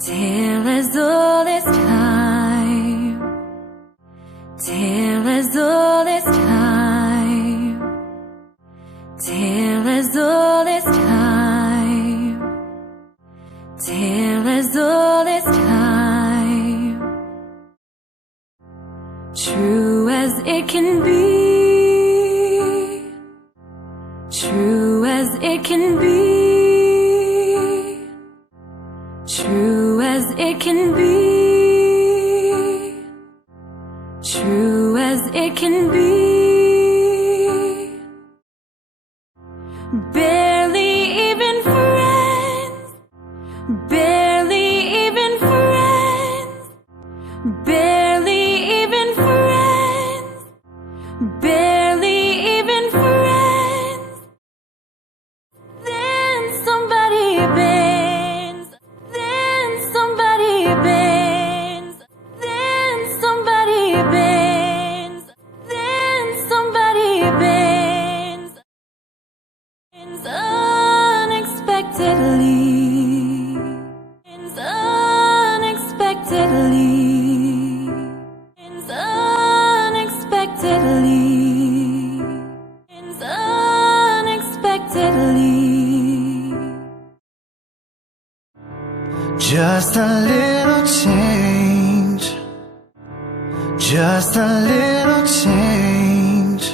Tale as old as time, tale as old as time, tale as old as time, tale as old as time. True as it can be, true as it can be, true as it can be, true as it can be. Barely even friends, barely even friends, barely even friends, barely even friends. Then somebody bends, then somebody bends, then somebody bends, then somebody bends, bends unexpectedly, bends unexpectedly, bends unexpectedly, bends unexpectedly. Just a little change, just a little change,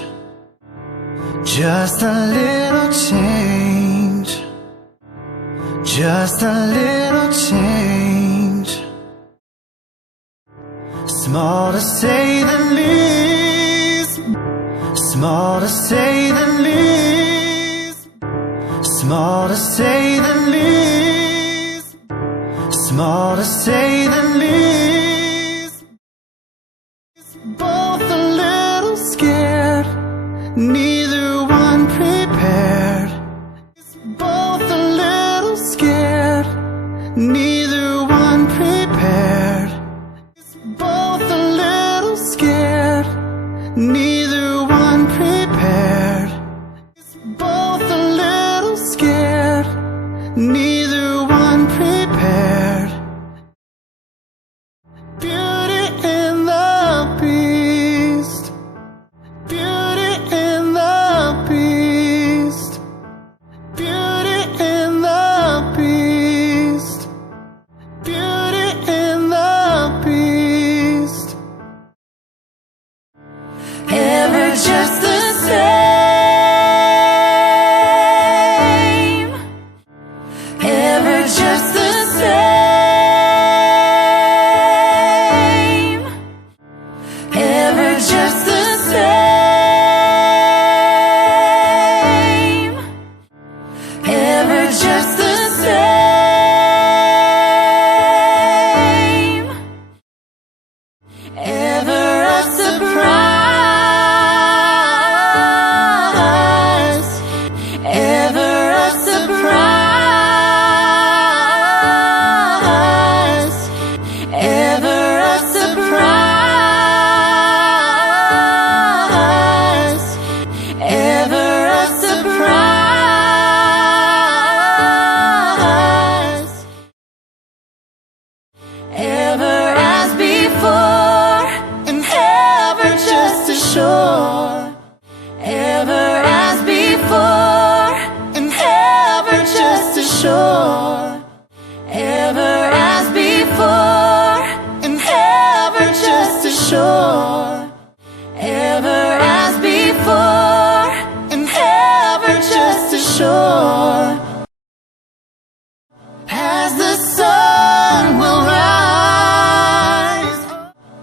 just a little change, just a little change. Small to say the least, small to say the least, small to say the least, small to say the least. Both a little scared, neither one prepared. Both a little scared, neither one prepared. Both a little scared, neither one prepared. Both a little scared, neither one prepared. Beauty in the beast, beauty in the beast, beauty in the beast, beauty in the beast. Ever just the same, ever just the same, ever just the same, ever just the same, ever a surprise, ever a surprise, ever a surprise, ever a surprise, ever as before, and ever just as sure, ever as before, and ever just as sure, ever as before, and ever just as sure, ever as before, and ever just as sure. As the sun will rise,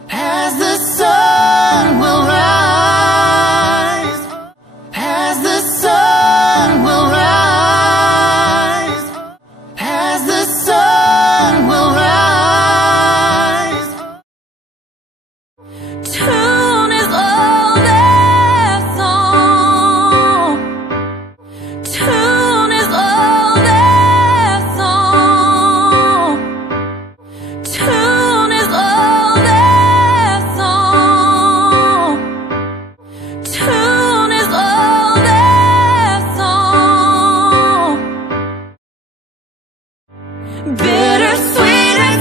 as the sun will rise, as the sun will rise, as the sun will rise. Tune is old as song, tune is old as song, tune is old as song, tune is old as song. Bittersweet as